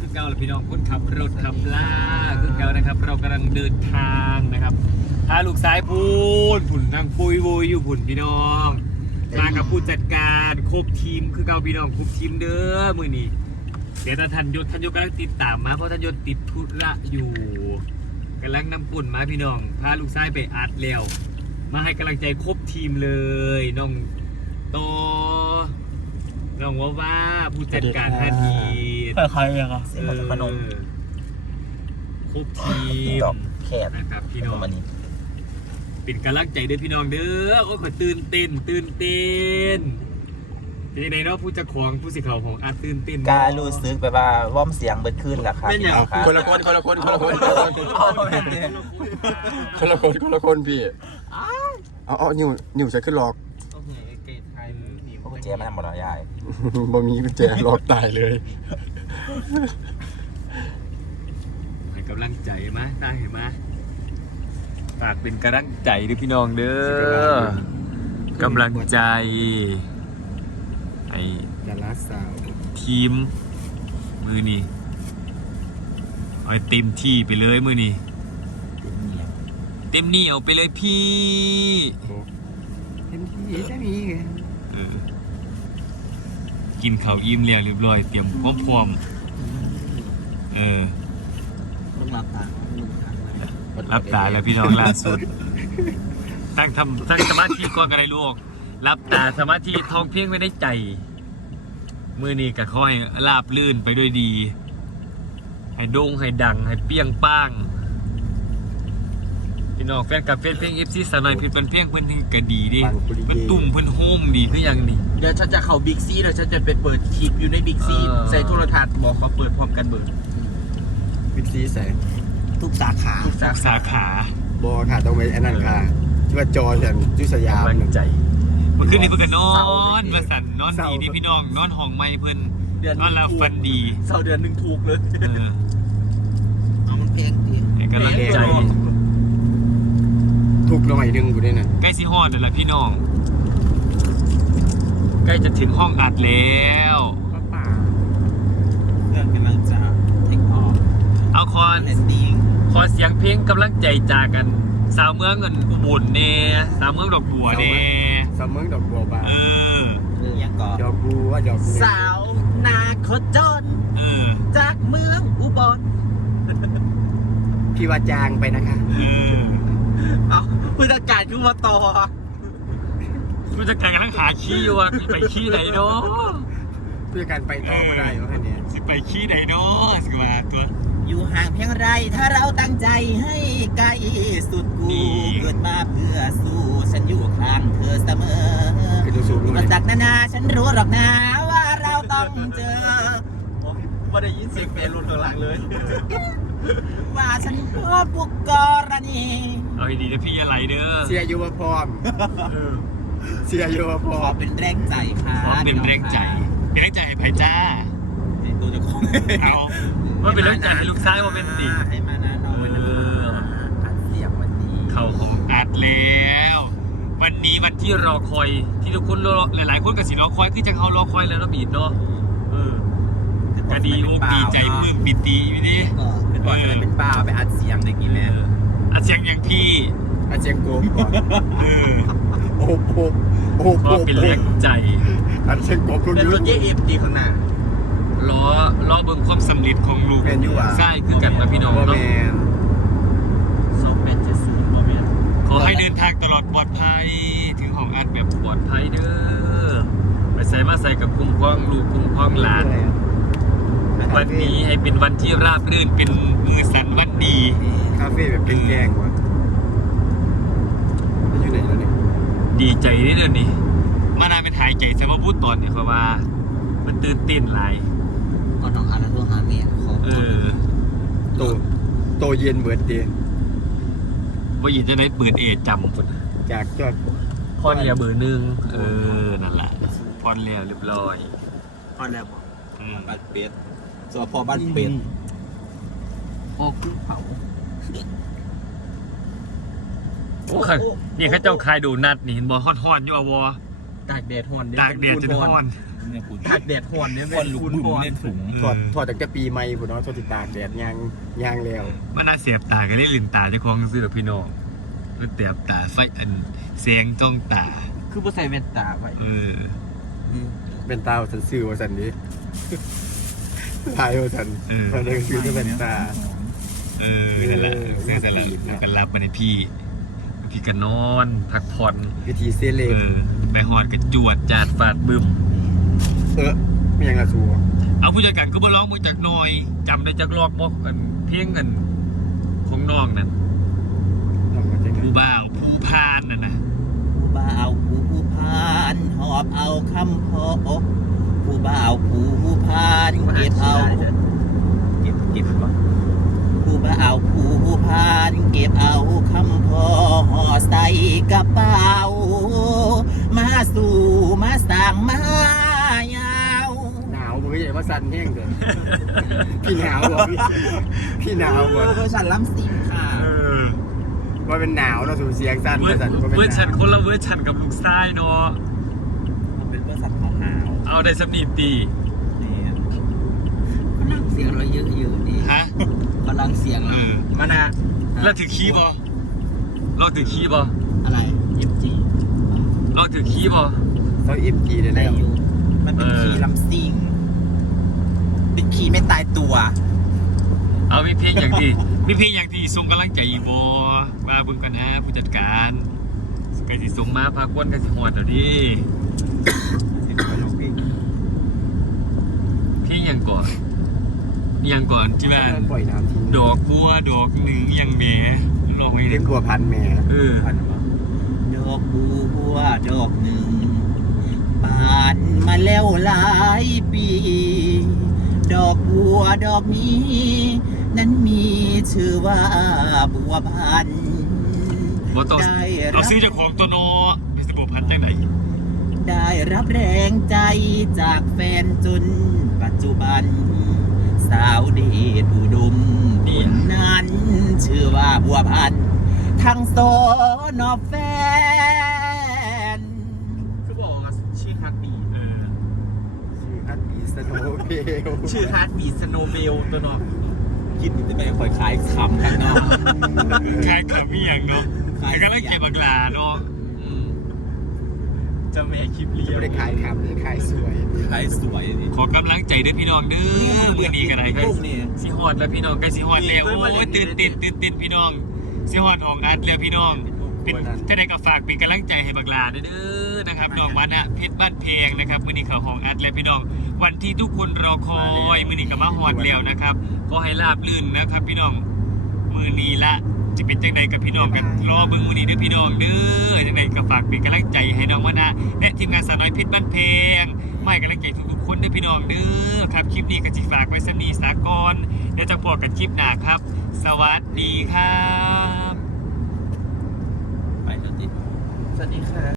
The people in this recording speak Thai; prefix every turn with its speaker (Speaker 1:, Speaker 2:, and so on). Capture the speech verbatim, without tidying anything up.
Speaker 1: คือเก่าแล้วพี่น้องคนขับรถขับลาคือเก่านะครับเรากำลังเดินทางนะครับพาลูกสายพูนผุ่นนั่งปุยวุยอยู่ผุ่นพี่น้องมากับผู้จัดการครบทีมคือเก่าพี่น้องครบทีมเด้อมือนี้เดี๋ยวท่านยศท่านยศกำลังติดตามมาเพราะท่านยศติดธุระอยู่กำลังนำปุ่นมาพี่น้องพาลูกสายไปอัดแล้วมาให้กำลังใจครบทีมเลยน้องโตน้องว่าว่าผู้จัดการท่าที
Speaker 2: ใครๆอะเออพนม
Speaker 1: ครบทีม
Speaker 2: ดอกแคบ
Speaker 1: นะครับพี่น้องเป็นกำลังใจเด้อพี่น้องเด้อโอ้ยขอตื่นเต้นตื่นเต้นเป็นยังไงเนาะผู้จัดของผู้สิเขาของอาตื่นเต้น
Speaker 2: การู้สึกแบบว่าว่อมเสียงเบิดขึ้นแหละครับ
Speaker 3: คนละคนคนละคนคนละคนคนละคนคนละคนพี่เอาเอานิ้วนิ้วใส่ขึ้นหลอก
Speaker 2: พวกกุญแจมันทำหมดแล้วยาย
Speaker 3: บ่มีกุญแจหลอกตายเลย
Speaker 1: ให้กำลังใจมาตาเห็นไหมฝากเป็นกำลังใจด้วยพี่น้องเด้อกำลังใจไอ้
Speaker 3: ดาราสาว
Speaker 1: ทีมมือนี่เอาเต็มที่ไปเลยมือนี่เต็มเหนียวไปเลยพี่
Speaker 3: เต็มที่ใช่ไหม
Speaker 1: เออกินข้าวอิ่มแล้วเรียบร้อยเตรียมพร้อมพร้อมเออ
Speaker 2: ต้องรับตา
Speaker 1: รับตาแล้วพี่น้องล่าสุดตั้งทำตั้งสมาธิก่อนกันเลยลูกรับตาสมาธิท้องเพียงไว้ในใจมือนี้ก็ค่อยลาบลื่นไปด้วยดีให้โด่งให้ดังให้เปี้ยงป้างพี่น้องแฟนกับแฟนเพลง เอฟ ซี สาวน้อยเพิ่นเป็นเพลงเพิ่นถึงก็ดีดิเพิ่นตุ่มเพิ่นโฮมดีคืออย่างนี้
Speaker 2: เดี๋ยวฉันจะเข้าบิ๊กซีเดี๋ยวฉันจะไปเปิดคลิปอยู่ในบิ๊กซีใส่โทรทัศน์บอกเขาเปิดพร้อมกันเบิด
Speaker 3: บิ๊กซีใส่
Speaker 2: ทุกสาขา
Speaker 1: ทุกสาขา
Speaker 3: บอค่ะต้องไปอันนั้นค่ะที่ว่าจอฉันยุสยาม
Speaker 1: กำลังใจมันขึ้นนี่เพิ่นก็นอนมาสั่นนอนดีนี่พี่น้องนอนห้องใหม่เพิ่นนอนแล้วฟันดี
Speaker 2: เสาเดือนหนึ่งถูกเลยเอามันเพลงดี
Speaker 1: กำลังใจ
Speaker 3: ถูกหน่อยหนึ่งกูได้นะ
Speaker 1: ใกล้สิฮอดแล้วล่ะพี่น้องใกล้จะถึงห้องอัดแล้ว
Speaker 2: เรื่องกำลังจะเทคออฟ
Speaker 1: เอาคอนขอเสียงเพลงกำลังใจจากกันสาวเมืองเงินอุบลเน่สาวเมืองดอกบัวเน่
Speaker 3: สาวเมืองดอกบัวบ้า
Speaker 1: เออ
Speaker 2: ยังก่อน
Speaker 3: ดอกบัวดอก
Speaker 2: สาวนาคจร
Speaker 1: เออ
Speaker 2: จากเมืองอุบล
Speaker 3: พี่ว่าจางไปนะคะ
Speaker 1: เออ
Speaker 2: เอาผู้จัดการคือมาต่อ
Speaker 1: ผู้จัดการกำลังหาขี้อยู่ว่าไปขี้ไหนเนาะ
Speaker 3: ผู้จัดการไปต่อมาได้เหรอคะเนี่ย
Speaker 1: สิไปขี้ไหนเนาะสิมาตัว
Speaker 2: อยู่ห่างเพียงไรถ้าเราตั้งใจให้ไกลสุดกูเกิดมาเพื่อสู้ฉันอยู่ข้างเธอเสมอมาจากนานาฉันรู้หรอกนะว่าเราต้องเจอไม่ได้ยินเสียงเปรุนข้างหลังเลยว่าฉันพบบุกกรณี
Speaker 1: เอาดีนะพี่อะไรเด้อ
Speaker 3: เสียอยู่ว่าพร้อมเสียอยู่ว่าพร้อม
Speaker 2: เป็นแรงใจค่ะ
Speaker 1: เป็นแรงใจเป็นแรงใจให้ไผ่จ้า
Speaker 2: ตัวจะคง
Speaker 1: เอาว่าเป็นแรงใจให้ลูกชายว่าเป็นดี
Speaker 2: ให้มานะน้องอัดเสียงวันนี้
Speaker 1: เขาของอัดแล้ววันนี้วันที่รอคอยที่ทุกคนรอหลายๆคนกับสีรอคอยคือจะเขารอคอยแล้วเราบีบเนาะเออกระดีโอกดีใจมึงปิติอยู่นี่
Speaker 2: เป็นก่อนจะเป็นป้าไปอัดเสียงได้กี่แม่
Speaker 1: อัดเสียงอย่างพี่
Speaker 3: อัดเสียงโกงก่อนโอ้โหโอ้โห
Speaker 1: เป็นแรงใจ
Speaker 3: อัดเสียงโกง
Speaker 2: เป็นรถเย่เอฟดีข้างหน้า
Speaker 1: ล้อล้อเบิ่งความสำเร็จของลูกใช่คือกันกับพี่น้องเนาะขอให้เดินทางตลอดปลอดภัยถึงห้องอัดแบบปลอดภัยเด้อไปใส่มาใส่กับคุ้มครองลูกคุ้มครองหลานวันนี้ให้เป็นวันที่ราบรื่นเป็นมือสันวันดี
Speaker 3: คาเฟ่แบบเป็นแกงวะอยู่ไหนแล้วเนี่ย
Speaker 1: ดีใจนิดเดียวนี่มานาเป็นหายใจสมบูรณ์ตอนนี้เพราะว่ามันตื่นเต้นหลาย
Speaker 2: ก็น้องอาร์ตตัวหาเมีย
Speaker 1: เออ
Speaker 3: โตโตเย็นเบิร์ดเดย์
Speaker 1: ว่าหยิบจะได้ปืนเอจำ
Speaker 3: จากจอด
Speaker 1: พอนเรียเบอร์หนึ่งเออนั่นแหละพอนเรียเรียบร้อย
Speaker 2: พอนเรียบอกบ้านเป็ดส่วนพอบ้านเป็ดโอ้คือเผา
Speaker 1: โอ้ค่ะนี่เขาเจ้าคายดูนัดนี่เห็นบอฮอนฮอนอยู่อวอ
Speaker 2: ตากแดดฮอน
Speaker 1: ตากแดดจนฮอนเนี่ยคุณ
Speaker 2: ตากแดดห่อนเนี่ย
Speaker 1: ควันลุกบึ้มเล่นถุง
Speaker 3: ถอดถอดจากแต่ปีใหม่พุ่นเนาะถอดติดตากแดดยางยางแล้ว
Speaker 1: มันน่าเสียบตากันได้ลินตาเจ้าของซื้อหรอพี่น้องมันเตียบตาไฟอันเสียงจ้องตา
Speaker 2: คือบ่ใส่แว่นตาไว้
Speaker 1: เออ
Speaker 3: เป็นตาสันซื้อว่าสันนี้ทายว่าสัน
Speaker 1: เออ
Speaker 3: ตอนนี้ซื้อจะเป็นตา
Speaker 1: เออนั่นแหละเสื้อแต่ละแล้วก็รับมาในพี่พี่ก็นอนพักผ่อน
Speaker 3: วิธีเซเล
Speaker 1: เอบ อไปหอดก็จวดจาดฟาดบึ้ม
Speaker 3: เออไม่ยังละสัว
Speaker 1: เอาผู้จัดการก็มาร้องมือจากหน่อยจำได้จากลอกบอกกันเพียงกันของน้องนั่น
Speaker 3: น้องมาจากไหน
Speaker 1: ผู้บ่าวผู้พานนั่นนะ
Speaker 2: ผู้บ่าวผู้พานหอบเอาคำพอผู้บ่าวผู้พานเก็บเอาเก็บเก็บก่อนผู้บ่าวผู้พานเก็บเอาคำพอห่อใส่กระเป๋ามาสู่มาสั่งมายาว
Speaker 3: หนาวมึงไม่ใช่ว่าสันแห้งเด้อพี่หนาวเหรอพี่พี่หนาวเหรอ
Speaker 2: เวอร์ชันล้ำสิงค่ะ
Speaker 1: เออ
Speaker 3: ว่าเป็นหนาวเนาะสูเสียงสั้น
Speaker 1: เวอ
Speaker 3: ว่า
Speaker 1: ร์
Speaker 3: สันว่าเป็น
Speaker 1: เวอร์ชัน
Speaker 3: หนาว
Speaker 1: คนละเวอร์ชันกับลูกชายเนาะ
Speaker 2: มันเป็นเวอร์ชันของหาว
Speaker 1: เอาได้สำนีตี
Speaker 2: นี่พลังเสียงเราเยอะอยู่นี่
Speaker 1: ฮะ
Speaker 2: พลังเสียง
Speaker 1: เอ
Speaker 2: เรา
Speaker 1: อ
Speaker 2: มันอะ
Speaker 1: แล้วถือขี้บอเราถือขี้บอ
Speaker 2: อะไรยิบจี
Speaker 1: เราถือขี้บอ
Speaker 3: เขาอิ่มกีได้
Speaker 2: ได้
Speaker 3: แล้ว
Speaker 2: อยู่มันเป็น
Speaker 1: เออ
Speaker 2: คีย์ลำซิ่งเป็นคีย์ไม่ตายตัว
Speaker 1: เอามีเพลงอย่างที่มีเพลงอย่างที่ส่งกำลังใจอีกบอว่าเบึงกันนะผู้จัดการกสิส่งมาพากวนกสิหอดเดี๋ยวนี้เพลงอย่างก่อนอย่างก่อนที่ว่า
Speaker 3: ปล่อยน้ำทิ้ง
Speaker 1: ดอกบัวดอกหนึ่งอย่างแหม่ลองไว้
Speaker 3: เรี
Speaker 1: ดิ
Speaker 3: ยกบัวพันธุ์แม่
Speaker 1: เออ
Speaker 2: ดอกบัวดอกหนึ่งผ่านมาแล้วหลายปี ดอกบัวดอกนี้ นั้นมีชื่อว่าบัวพันธุ์
Speaker 1: บ่ต้อง
Speaker 2: ได้
Speaker 1: เอาซื้อจากของตัวโนพิสบุพันธ์จังไหน
Speaker 2: ได้รับแรงใจจากแฟนจนปัจจุบัน สาวเดชอุดมคนนั้นชื่อว่าบัวพันธุ์ทั้งโซนอแฟนคือบอกว่าชื่อฮาร์ดบี
Speaker 1: เออ
Speaker 3: ชื่อฮัตตีสโนว์เบล
Speaker 2: ชื่อฮาร์ดบีสโนเบลตัวเนอกคิดจะไปคอยขายคำข้างนอก
Speaker 1: ขายขำมีอย่างเนาะแต่ก็เล่นเก็บบักลาเนาะ
Speaker 2: อืมจะแม่คลิปเลี้ย
Speaker 3: ไม่ได้ขายคำเลยขายสวย
Speaker 2: ขายสวยนี่
Speaker 1: ขอกำลังใจเด้อพี่น้องเด้อมือนี้กันไหนกัน
Speaker 2: ลูกนี่
Speaker 1: สิฮอดแล้วพี่น้องใกล้สิฮอดแล้วโอ้ยตื่นเต้นตื่นเต้นพี่น้องสิฮอดของอัดแล้วพี่น้องเป็นถ้าได้ก็ฝากเป็นกำลังใจให้บักลาเด้อนะครับน้องวันอะเพชรบ้านเพงนะครับมือนี้เขาของอัดแล้วพี่น้อง วันที่ทุกคนรอคอยมือนี้ก็มาฮอดแล้วนะครับขอให้ราบรื่นนะครับพี่น้องมือนี้ละจะเป็นจังใดกับพี่น้องกันรอเบิ่งมือนี้เด้อพี่น้องเด้อจังใดก็ฝากเป็นกำลังใจให้น้องวนะและทีมงานสาวน้อยเพชรบ้านเพงไม่กำลังใจทุกๆคนเด้อพี่น้องเด้อครับคลิปนี้ก็สิฝากไว้สนีสากรเดี๋ยวจะพบกันคลิปหน้าครับ สวัสดีครับ
Speaker 2: ไปแล้วจิสวัสดีค่ะ